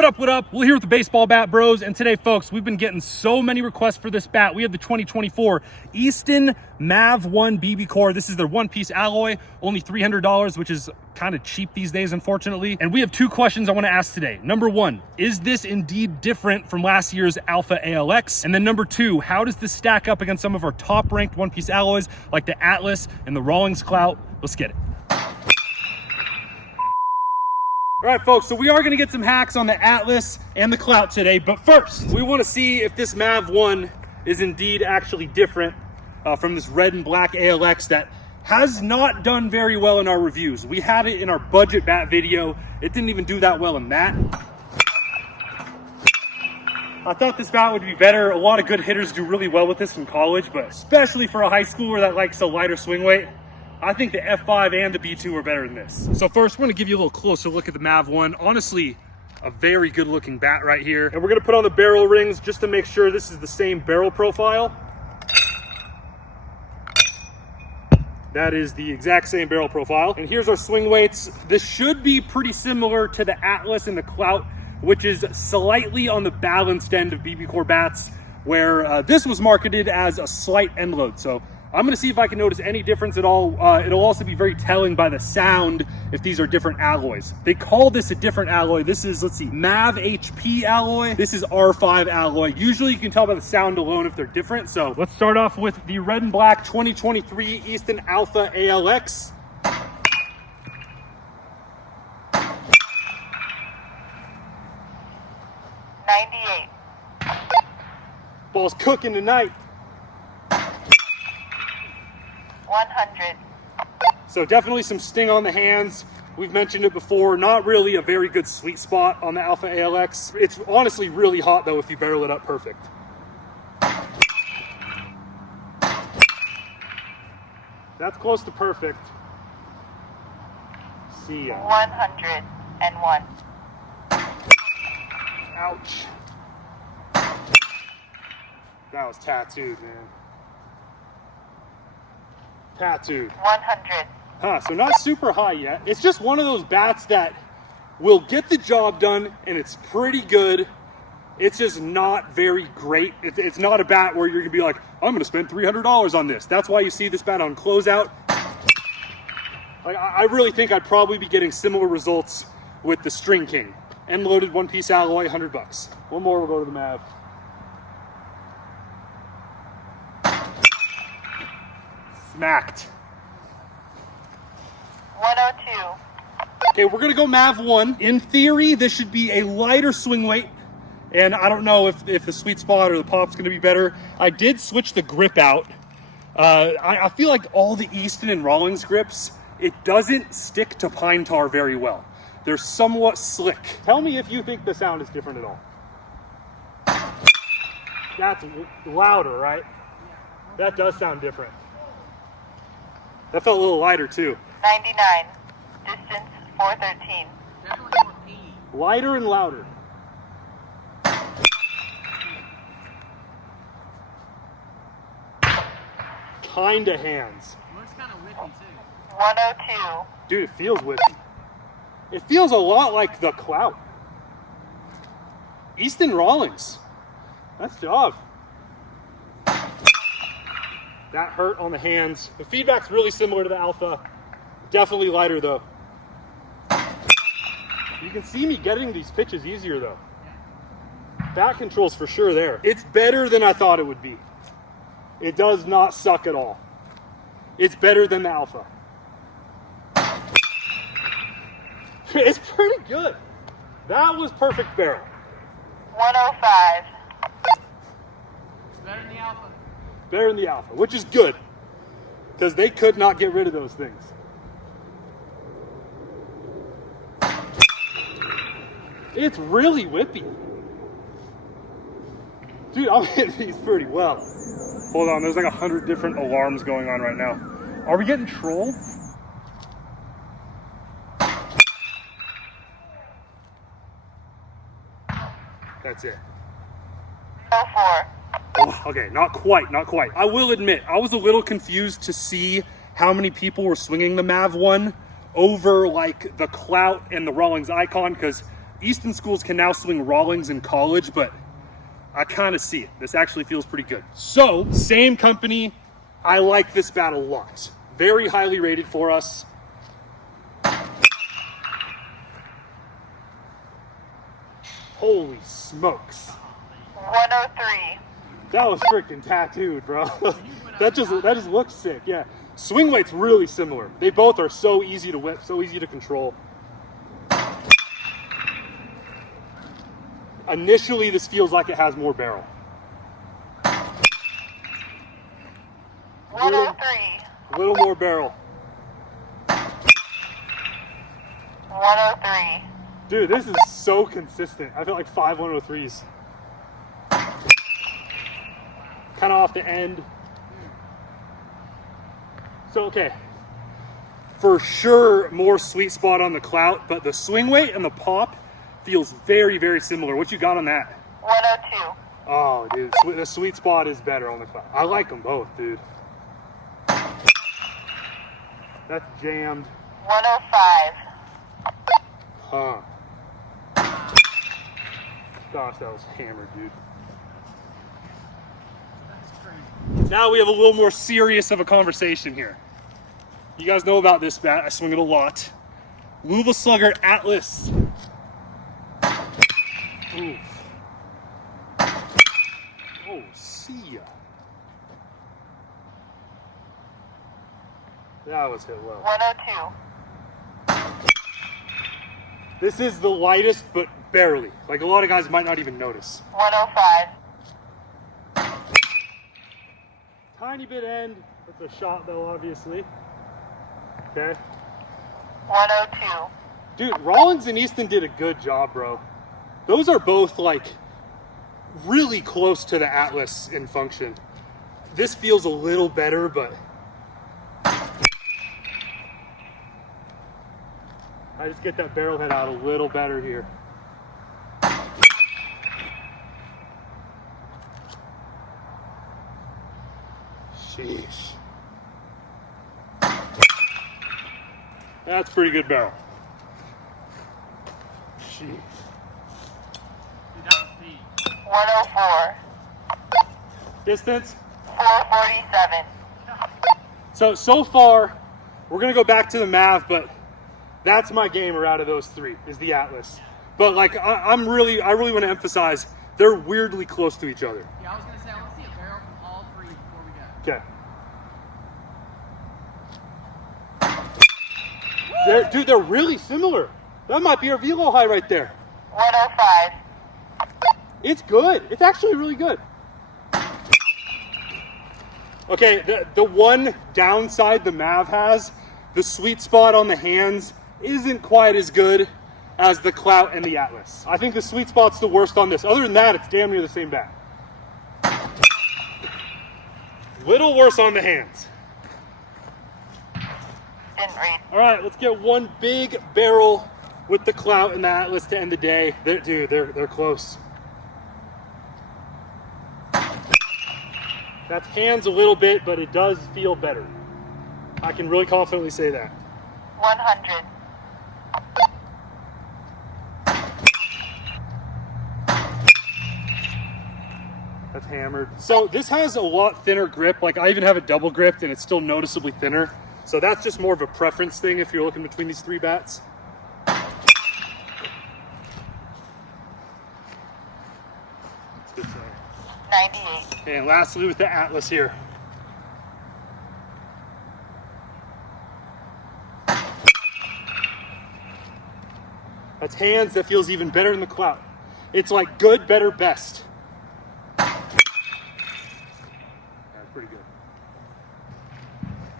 What up, what up? We're here with the Baseball Bat Bros, and today, folks, we've been getting so many requests for this bat. We have the 2024 Easton Mav 1 BBCOR. This is their one-piece alloy, only $300, which is kind of cheap these days, unfortunately. And we have two questions I want to ask today. Number one, is this indeed different from last year's Alpha ALX? And then number two, how does this stack up against some of our top-ranked one-piece alloys like the Atlas and the Rawlings Clout? Let's get it. All right, folks, so we are going to get some hacks on the Atlas and the Clout today, but first, we want to see if this Mav 1 is indeed actually different from this red and black ALX that has not done very well in our reviews. We had it in our budget bat video. It didn't even do that well in that. I thought this bat would be better. A lot of good hitters do really well with this in college, but especially for a high schooler that likes a lighter swing weight, I think the F5 and the B2 are better than this. So first, we're gonna give you a little closer look at the Mav 1. Honestly, a very good looking bat right here. And we're gonna put on the barrel rings just to make sure this is the same barrel profile. That is the exact same barrel profile. And here's our swing weights. This should be pretty similar to the Atlas and the Clout, which is slightly on the balanced end of BBCOR bats, where this was marketed as a slight end load. So I'm gonna see if I can notice any difference at all. It'll also be very telling by the sound if these are different alloys. They call this a different alloy. This is, let's see, Mav HP alloy. This is R5 alloy. Usually you can tell by the sound alone if they're different. So let's start off with the red and black 2023 Easton Alpha ALX. Ball's cooking tonight. 100. So definitely some sting on the hands. We've mentioned it before, not really a very good sweet spot on the Alpha ALX. It's honestly really hot though if you barrel it up perfect. That's close to perfect. See ya. 101. Ouch. That was tattooed, man. Tattooed. 100. So not super high yet. It's just one of those bats that will get the job done, and it's pretty good. It's just not very great. It's not a bat where you're gonna be like, I'm gonna spend $300 on this. That's why you see this bat on closeout. Like, I really think I'd probably be getting similar results with the String King. End loaded one-piece alloy, $100. One more, we'll go to the Mav. Smacked. 102. Okay, we're gonna go Mav 1. In theory, this should be a lighter swing weight, and I don't know if the sweet spot or the pop's gonna be better. I did switch the grip out. I feel like all the Easton and Rawlings grips, it doesn't stick to pine tar very well. They're somewhat slick. Tell me if you think the sound is different at all. That's louder, right? That does sound different. That felt a little lighter too. 99. Distance 413. Definitely more pingy. Lighter and louder. Kinda hands. Looks kind of whippy too. 102. Dude, it feels whippy. It feels a lot like the Clout. Easton Rawlings. Nice job. That hurt on the hands. The feedback's really similar to the Alpha. Definitely lighter though. You can see me getting these pitches easier though. Bat control's for sure there. It's better than I thought it would be. It does not suck at all. It's better than the Alpha. It's pretty good. That was perfect barrel. 105. It's better than the Alpha. Better than the Alpha, which is good, because they could not get rid of those things. It's really whippy. Dude, I'm hitting these pretty well. Hold on, there's like 100 different alarms going on right now. Are we getting trolled? That's it. 04. Oh, okay, not quite, not quite. I will admit, I was a little confused to see how many people were swinging the Mav 1 over like the Clout and the Rawlings Icon, because Easton schools can now swing Rawlings in college, but I kind of see it. This actually feels pretty good. So, same company. I like this bat a lot. Very highly rated for us. Holy smokes. 103. That was freaking tattooed, bro. that just looks sick, yeah. Swing weight's really similar. They both are so easy to whip, so easy to control. Initially, this feels like it has more barrel. 103. A little more barrel. 103. Dude, this is so consistent. I feel like 5 103s. Kind of off the end. So, okay. For sure, more sweet spot on the clout, but the swing weight and the pop feels very, very similar. What you got on that? 102. Oh, dude, the sweet spot is better on the clout. I like them both, dude. That's jammed. 105. Huh. Gosh, that was hammered, dude. That's crazy. Now we have a little more serious of a conversation here. You guys know about this bat. I swing it a lot. Louisville Slugger Atlas. Oof. Oh, see ya. That was hit low. 102. This is the lightest, but barely. Like a lot of guys might not even notice. 105. Tiny bit end. That's a shot though, obviously. Okay. 102. Dude, Rawlings and Easton did a good job, bro. Those are both like really close to the Atlas in function. This feels a little better, but I just get that barrel head out a little better here. Sheesh. That's pretty good barrel. Sheesh. Dude, that was deep. 104. Distance? 447. So far, we're gonna go back to the Mav, but that's my gamer out of those three, is the Atlas. But like, I really want to emphasize, they're weirdly close to each other. Yeah, I was gonna say I want to see a barrel from all three before we go. Okay. Dude, they're really similar. That might be our velo high right there. 105. It's good. It's actually really good. Okay, the one downside the Mav has, the sweet spot on the hands isn't quite as good as the Clout and the Atlas. I think the sweet spot's the worst on this. Other than that, it's damn near the same bat. Little worse on the hands. Didn't read. All right, let's get one big barrel with the Clout and the Atlas to end the day. They're close. That's hands a little bit, but it does feel better. I can really confidently say that. 100. That's hammered. So this has a lot thinner grip. Like I even have it double gripped and it's still noticeably thinner. So that's just more of a preference thing if you're looking between these three bats. That's good sign. 98. And lastly with the Atlas here. That's hands that feels even better than the Clout. It's like good, better, best. That's pretty good.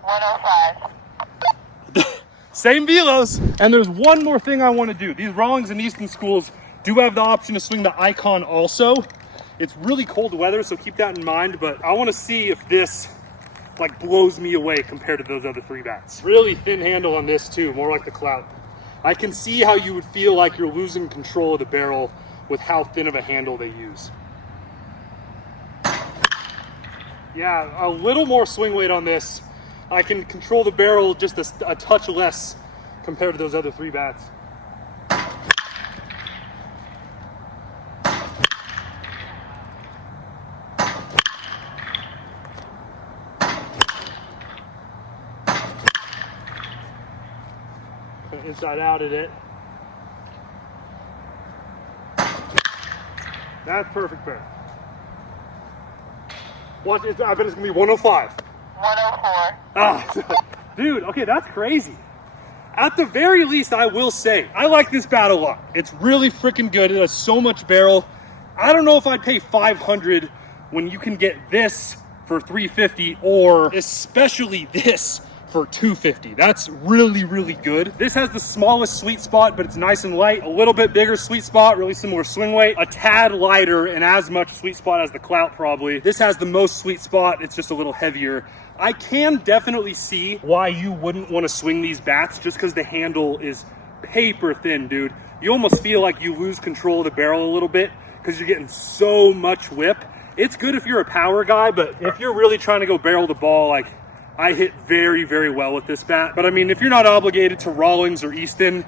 105. Same velos. And there's one more thing I want to do. These Rawlings and Easton schools do have the option to swing the Icon also. It's really cold weather, so keep that in mind, but I want to see if this like blows me away compared to those other three bats. Really thin handle on this too, more like the Clout. I can see how you would feel like you're losing control of the barrel with how thin of a handle they use. Yeah, a little more swing weight on this. I can control the barrel just a touch less compared to those other three bats. inside out at it. That's perfect pair. Watch it, I bet it's gonna be 105. 104. Ah, dude, okay, that's crazy. At the very least, I will say, I like this bat a lot. It's really freaking good. It has so much barrel. I don't know if I'd pay 500 when you can get this for 350 or especially this for 250. That's really, really good. This has the smallest sweet spot, but it's nice and light. A little bit bigger sweet spot, really similar swing weight. A tad lighter and as much sweet spot as the Clout probably. This has the most sweet spot. It's just a little heavier. I can definitely see why you wouldn't want to swing these bats just because the handle is paper thin, dude. You almost feel like you lose control of the barrel a little bit because you're getting so much whip. It's good if you're a power guy, but if you're really trying to go barrel the ball, like I hit very, very well with this bat. But I mean, if you're not obligated to Rawlings or Easton,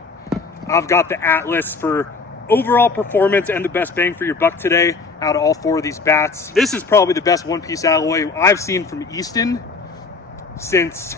I've got the Atlas for overall performance and the best bang for your buck today out of all four of these bats. This is probably the best one-piece alloy I've seen from Easton since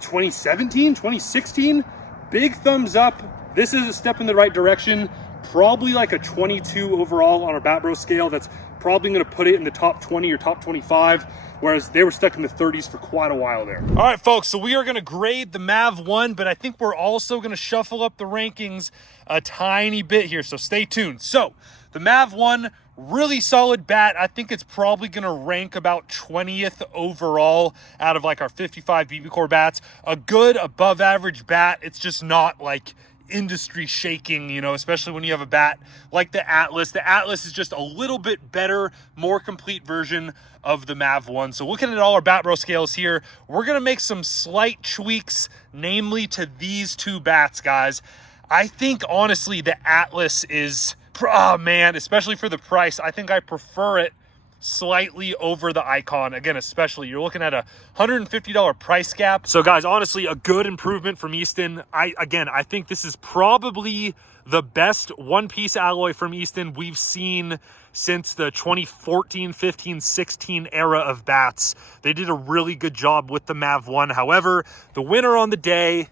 2017, 2016. Big thumbs up. This is a step in the right direction. Probably like a 22 overall on our Bat Bro scale. That's probably going to put it in the top 20 or top 25, whereas they were stuck in the 30s for quite a while there. All right, folks, so we are going to grade the Mav 1, but I think we're also going to shuffle up the rankings a tiny bit here, so stay tuned. So the Mav 1, really solid bat. I think it's probably going to rank about 20th overall out of like our 55 BBCOR bats. A good above average bat. It's just not like industry shaking, you know, especially when you have a bat like the Atlas. The Atlas is just a little bit better, more complete version of the Mav 1. So looking at all our Bat Bro scales here, we're going to make some slight tweaks, namely to these two bats, guys. I think honestly the Atlas is, oh man, especially for the price, I think I prefer it slightly over the Icon. Again, especially you're looking at a $150 price gap. So guys, honestly, a good improvement from Easton. I think this is probably the best one-piece alloy from Easton we've seen since the 2014, 15, 16 era of bats. They did a really good job with the Mav 1. However, the winner on the day,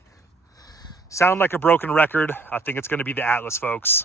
sound like a broken record, I think it's going to be the Atlas, folks.